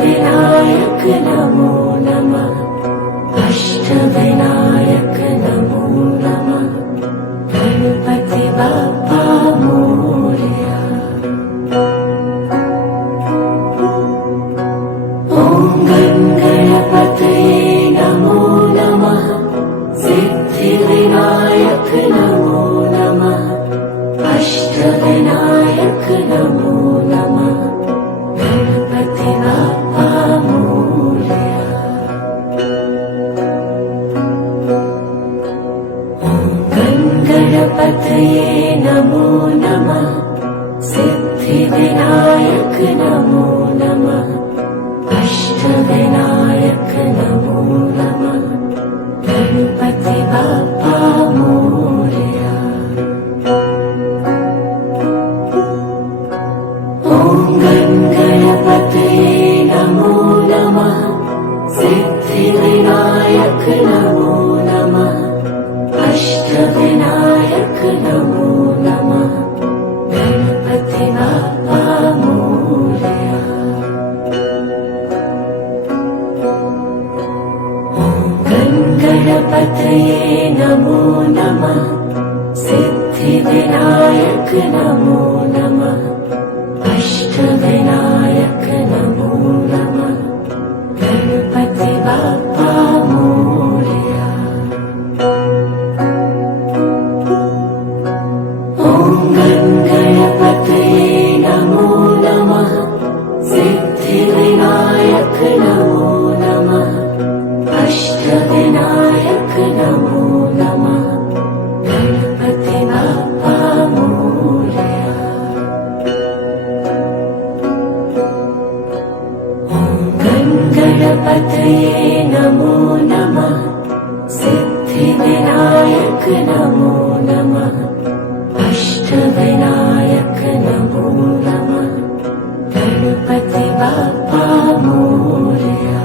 सिद्धिविनायक नमो नमः। अष्टविनायक नमो नमः। गणपति बाप्पा मोरया। ॐ गणपतये नमो नमः। सिद्धिविनायक नमो नमः। अष्टविनायक नमो नमः। गणपति बाप्पा मोरया। ॐ गणपतये नमो नमः। सिद्धिविनायक नमो नमः। अष्टविनायक नमो नमः। गणपति बाप्पा मोरया। ॐ गणपतये नमो नमः। सिद्धिविनायक नमो नमः। अष्टविनायक नमो नमः। गणपति बाप्पा मोरया। ॐ गणपतये नमो नमः। सिद्धिविनायक नमो नमः। अष्टविनायक नमो नमः। गणपति बाप्पा मोरया। ॐ गणपतये नमो नमः। सिद्धिविनायक नमो नमः। अष्टविनायक नमो नमः। गणपति बाप्पा मोरया। ॐ गणपतये नमो नमः। सिद्धिविनायक नमो नमः। अष्टविनायक नमो नमः। गणपति बाप्पा मोरया।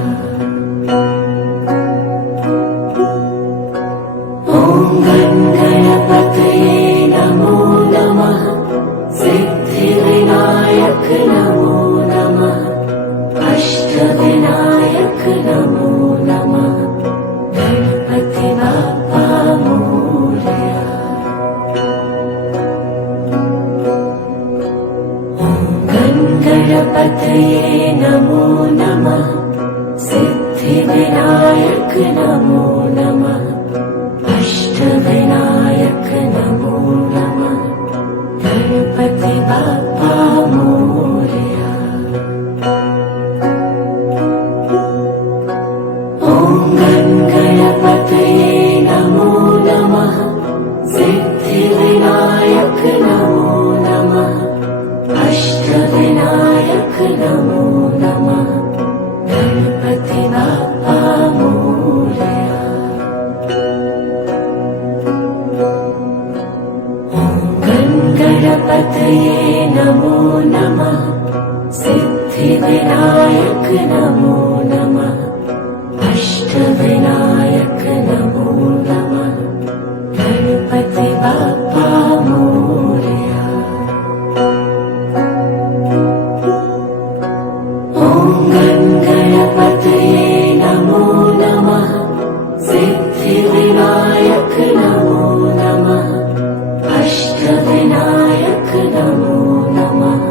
ॐ गणपतये नमो नमः। सिद्धिविनायक नमो नमः। अष्टविनायक नमो नमः। गणपति बाप्पा मोरया। ॐ गणपतये नमो नमः। सिद्धिविनायक नमो नमः। अष्टविनायक नमो नमः। गणपति बाप्पा मोरया। ॐ गणपतये नमो नमः। सिद्धिविनायक नमो नमः। अष्टविनायक नमो नमः। गणपति बाप्पा मोरया। ॐ गणपतये नमो नमः। सिद्धिविनायक नमो नमः। अष्टविनायक नमो नमः। गणपति बाप्पा मोरया। ॐ गणपतये नमो नमः। सिद्धिविनायक नमो नमः। अष्टविनायक नमो नमः।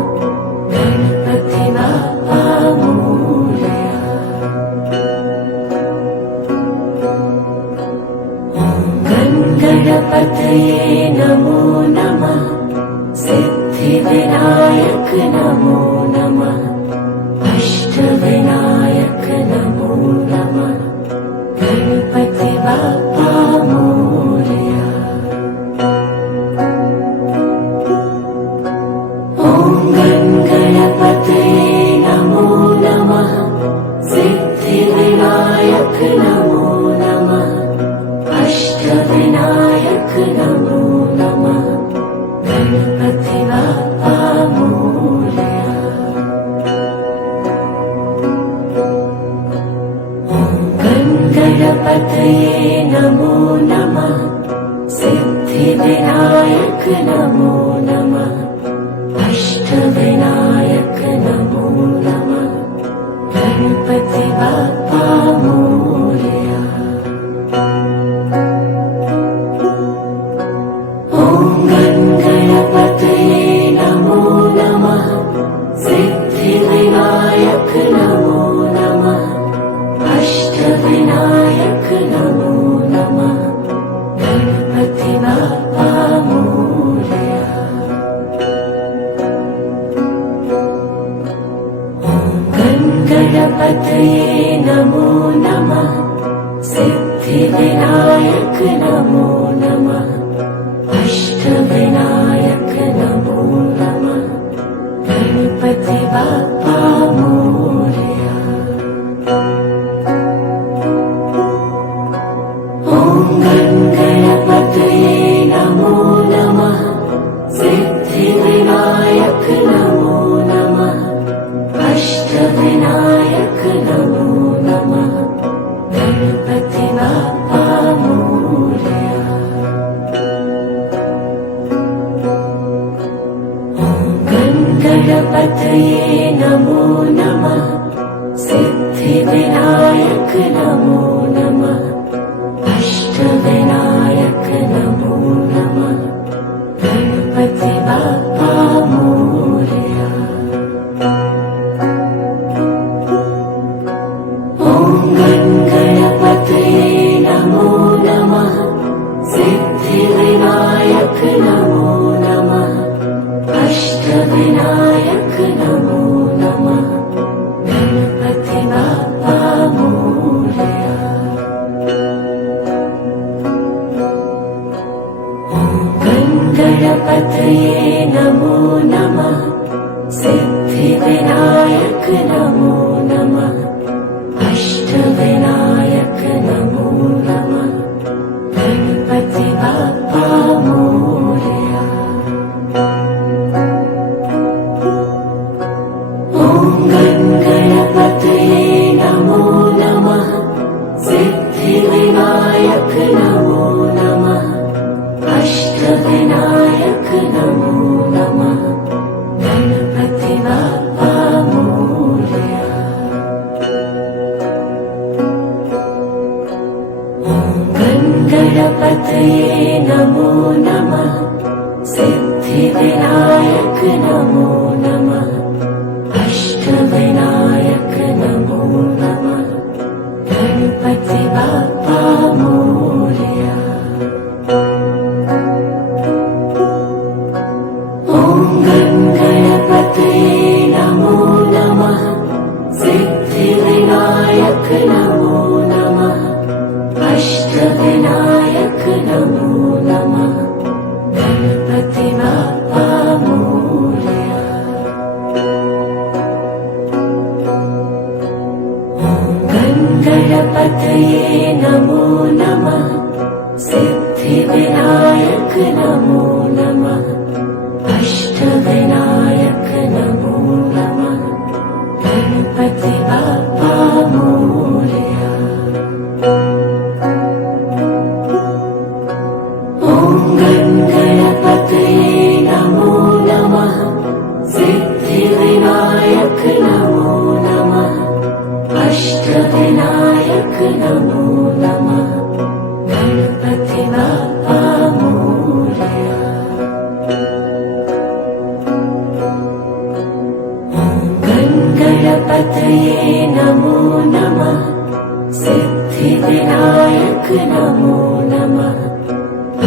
गणपति बाप्पा मोरया। ॐ गणपतये नमो नमः। सिद्धिविनायक नमो नमः। अष्टविनायक नमो नमः। गणपति बाप्पा मोरया। ॐ गणपतये नमो नमः। सिद्धिविनायक नमो नमः। अष्टविनायक नमो नमः। गणपति बाप्पा मोरया। ॐ गणपतये नमो नमः। सिद्धिविनायक नमो नमः। अष्टविनायक नमो नमः। बाप्पा मोरया। ॐ गणपतये नमो नमः। सिद्धिविनायक नमो नमः। अष्टविनायक नमो नमः। गणपति बाप्पा मोरया। गणपतये नमो नमः। सिद्धिविनायक नमो नमः। अष्टविनायक नमो नमः। गणपति बाप्पा मोरया। ॐ गणपतये नमो नमः। सिद्धिविनायक नमो नमः। अष्टविनायक नमो नमः। गणपति बाप्पा मोरया। गणपतये नमो नमः। सिद्धिविनायक नमो नमः। अष्टविनायक नमो नमः। गणपति बाप्पा मोरया। ॐ गणपतये नमो नमः। सिद्धिविनायक नमो नमः। अष्टविनायक नमो नमः। गणपति बाप्पा मोरया। गणपतये नमो नमः। सिद्धिविनायक नमो नमः। अष्टविनायक नमो नमः। गणपति बाप्पा मोरया। ॐ गणपतये नमो नमः। सिद्धिविनायक नमो नमः। अष्टविनायक नमो नमः। गणपति बाप्पा मोरया। गणपतये नमो नमः। सिद्धिविनायक नमो नमः। अष्टविनायक नमो नमः। गणपति बाप्पा मोरया। ॐ गणपतये नमो नमः। सिद्धिविनायक नमो नमः। अष्टविनायक नमो नमः। गणपति बाप्पा मोरया। गणपतये नमो नमः। सिद्धिविनायक नमो नमः। अष्टविनायक नमो नमः। गणपति बाप्पा मोरया। ॐ गणपतये नमो नमः। सिद्धिविनायक नमो नमः। अष्टविनायक नमो नमः। गणपति बाप्पा मोरया। गणपतये नमो नमः। सिद्धिविनायक नमो नमः।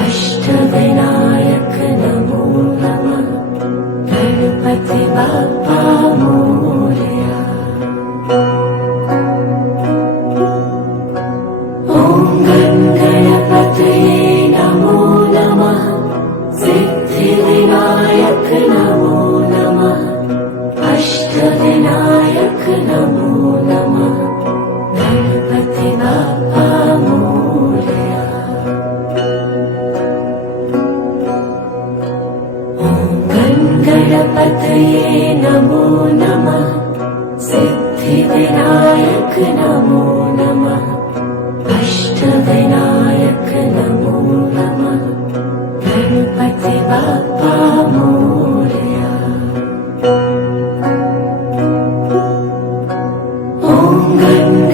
अष्टविनायक नमो नमः। गणपति बाप्पा मोरया। ॐ गणपतये नमो नमः। सिद्धिविनायक नमो नमः। अष्टविनायक नमो नमः। गणपति बाप्पा मोरया। गणपतये नमो नमः। सिद्धिविनायक नमो नमः। अष्टविनायक नमो नमः। गणपति बाप्पा मोरया। ॐ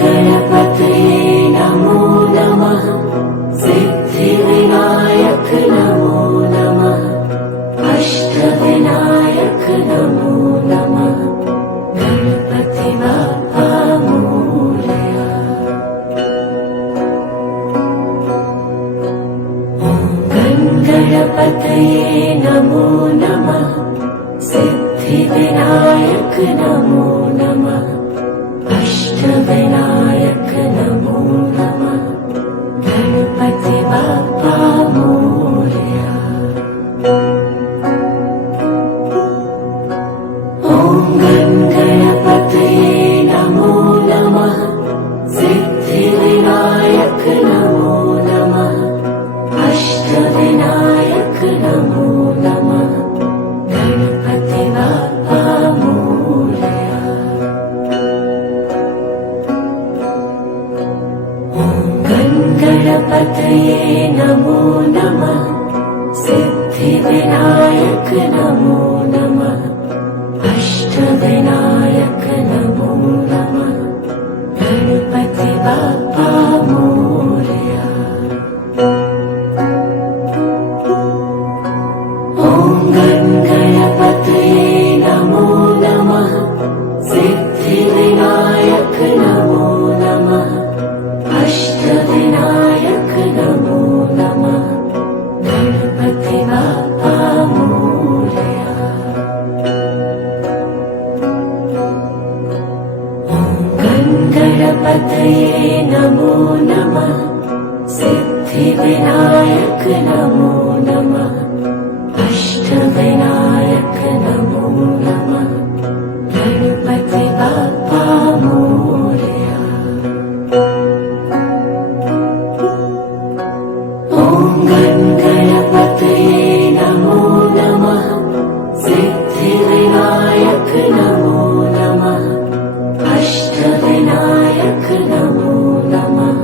अष्टविनायक नमो नमः गणपति बाप्पा मोरया। ॐ गणपतये नमो नमः सिद्धिविनायक नमो नमः अष्टविनायक नमो नमः गणपति बाप्पा मोरया। गणपतये नमो नमः सिद्धिविनायक नमो नमः अष्टविनायक नमो नमः गणपति बाप्पा मोरया। ॐ गणपतये नमो नमः सिद्धिविनायक नमो नमः अष्टविनायक नमो नमः गणपति बाप्पा मोरया। ॐ गणपतये नमो नमः सिद्धिविनायक नमो नमः अष्टविनायक नमो नमः गणपति बाप्पा मोरया। ॐ गणपतये नमो नमः सिद्धिविनायक नमो नमः अष्टविनायक नमो नमः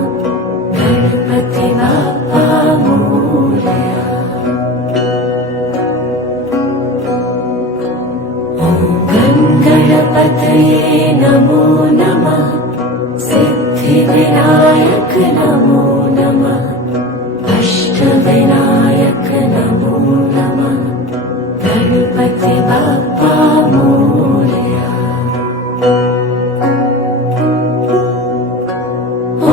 गणपति बाप्पा मोरया। ॐ गणपतये नमो नमः सिद्धिविनायक नमो नमः अष्टविनायक नमो नमः गणपति बाप्पा मोरया। ॐ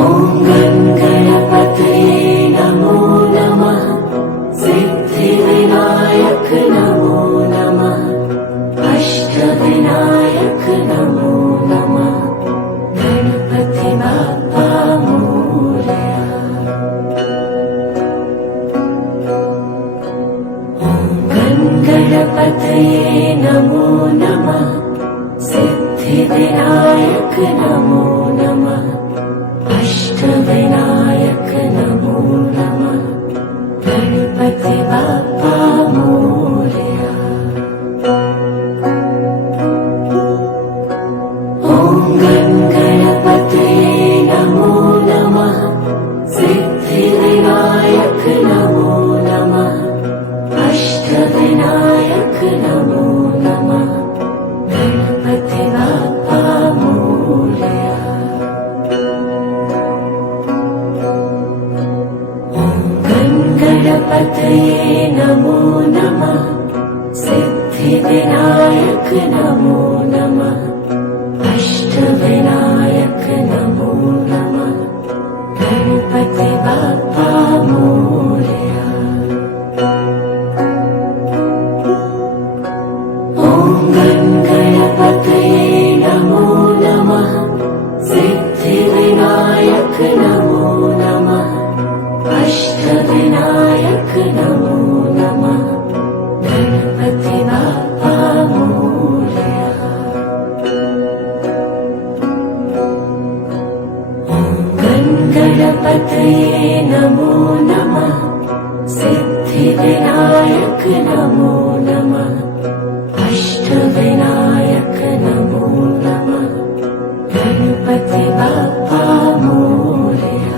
गणपतये नमो नमः सिद्धिविनायक नमो नमः अष्टविनायक नमो नमः गणपति बाप्पा मोरया। ॐ गणपतये नमो नमः सिद्धिविनायक नमो नमः अष्टविनायक नमो नमः गणपति बाप्पा मोरया। ॐ गणपतये नमो नमः सिद्धिविनायक नमो नमः अष्टविनायक नमो नमः गणपति बाप्पा मोरया। ॐ गणपतये नमो नमः सिद्धिविनायक नमो नमः अष्टविनायक नमो नमः गणपति बाप्पा मोरया। ॐ गणपतये नमो नमः सिद्धिविनायक नमो नमः अष्टविनायक नमो नमः गणपति बाप्पा मोरया। ॐ गणपतये नमो नमः सिद्धिविनायक नमो नमः अष्टविनायक नमो नमः गणपति बाप्पा मोरया।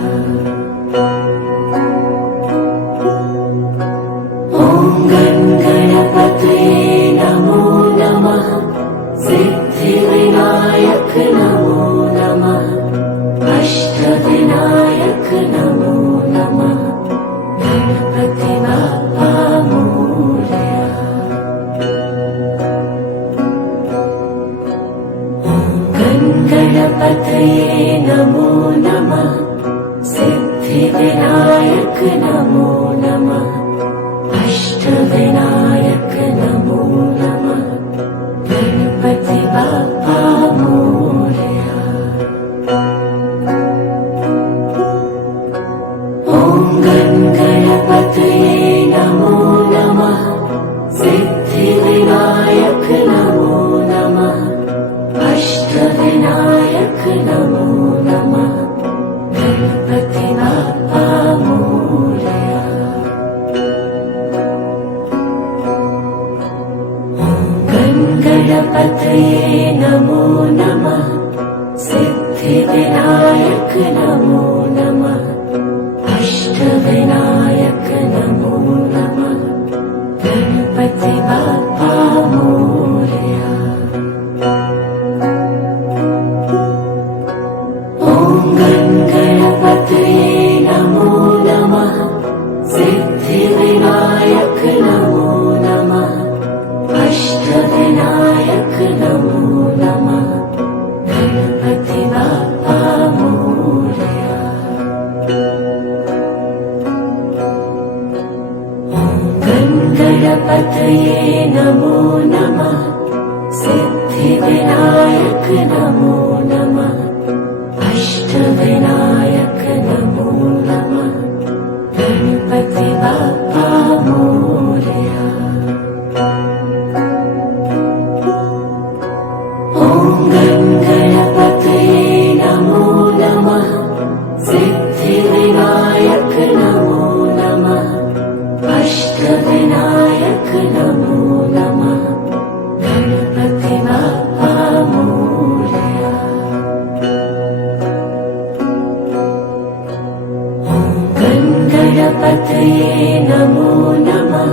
ॐ गणपतये नमो नमः सिद्धिविनायक नमो नमः अष्टविनायक नमो नमः गणपति बाप्पा मोरया। ॐ गणपतये नमो नमः सिद्धिविनायक नमो नमः अष्टविनायक नमो नमः गणपति बाप्पा मोरया। विनायक नमो नमः गणपति बाप्पा मोरया। गणपतये नमो नमः सिद्धिविनायक नमो नमः अष्टविनायक नमो नमः गणपति बाप्पा मोरया। गणपतये नमो नमः सिद्धिविनायक नमो नमः अष्टविनायक नमो नमः गणपति बाप्पा मोरया। गणपतये नमो नमः सिद्धिविनायक नमो नमः अष्टविनायक नमो नमः गणपति बाप्पा मोरया। गणपतये नमो नमः सिद्धिविनायक नमो नमः अष्टविनायक नमो नमः गणपति बाप्पा मोरया। गणपतये नमो नमः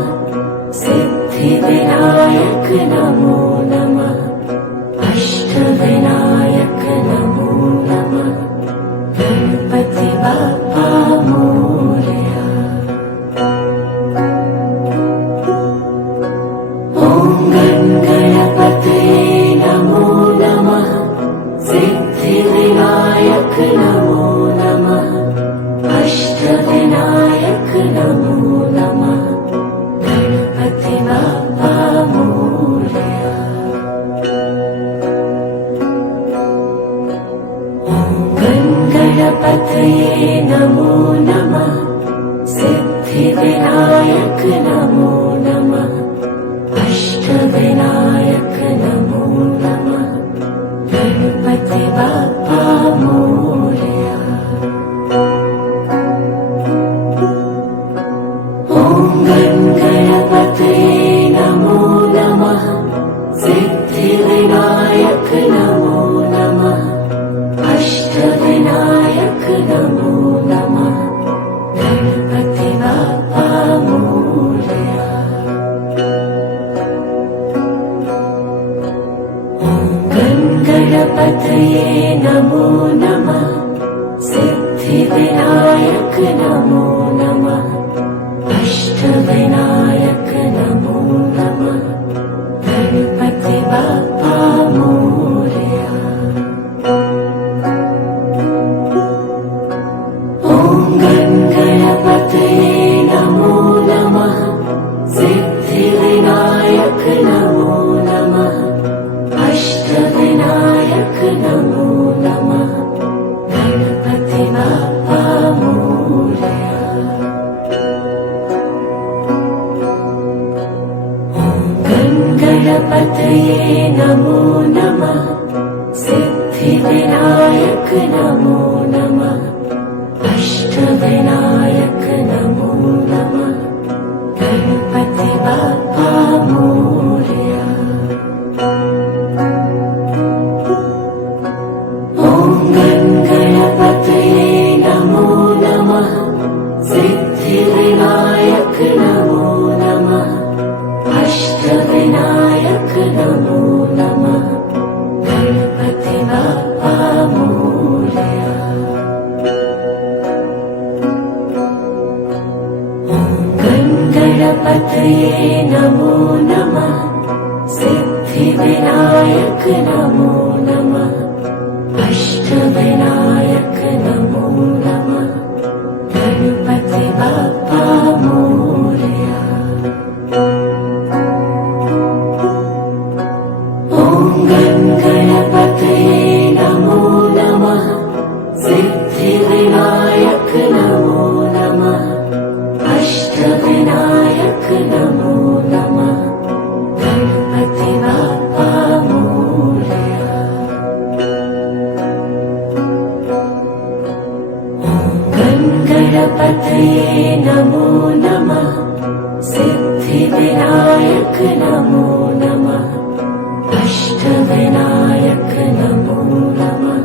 सिद्धिविनायक नमो नमः अष्टविनायक नमो नमः गणपति बाप्पा मोरया। गणपतये नमो नमः सिद्धिविनायक नमो नमः अष्टविनायक नमो नमः गणपति बाप्पा मोरया। गणपतये नमो नमः सिद्धिविनायक नमो नमः अष्टविनायक नमो नमः गणपति बाप्पा मोरया। गणपतये नमो नमः सिद्धिविनायक नमो नमः अष्टविनायक नमो नमः गणपति बाप्पा मोरया। गणपतये नमो नमः सिद्धिविनायक नमो नमः अष्टविनायक नमो नमः गणपति बाप्पा मोरया। गणपतये नमो नमः सिद्धिविनायक नमो नमः अष्टविनायक नमो नमः गणपति बाप्पा मोरया। गणपतये नमो नमः सिद्धिविनायक नमो नमः अष्टविनायक नमो नमः गणपति बाप्पा मोरया। गणपतये नमो नमः सिद्धिविनायक नमो नमः अष्टविनायक नमो नमः गणपति बाप्पा मोरया। गणपतये नमो नमः गणपतये नमो नमः सिद्धिविनायक नमो नमः अष्टविनायक नमो नमः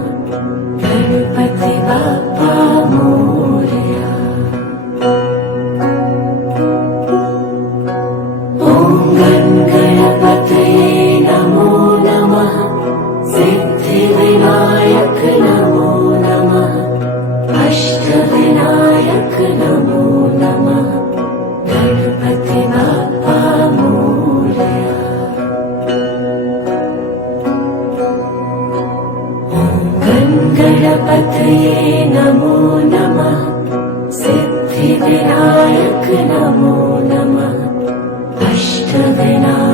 गणपति बाप्पा मोरया। ॐ गणपतये नमो नमः सिद्धिविनायक नमो नमः अष्टविनायक नमो नमः गणपति बाप्पा मोरया। गणपतये नमो नमः सिद्धिविनायक नमो नमः अष्टविनायक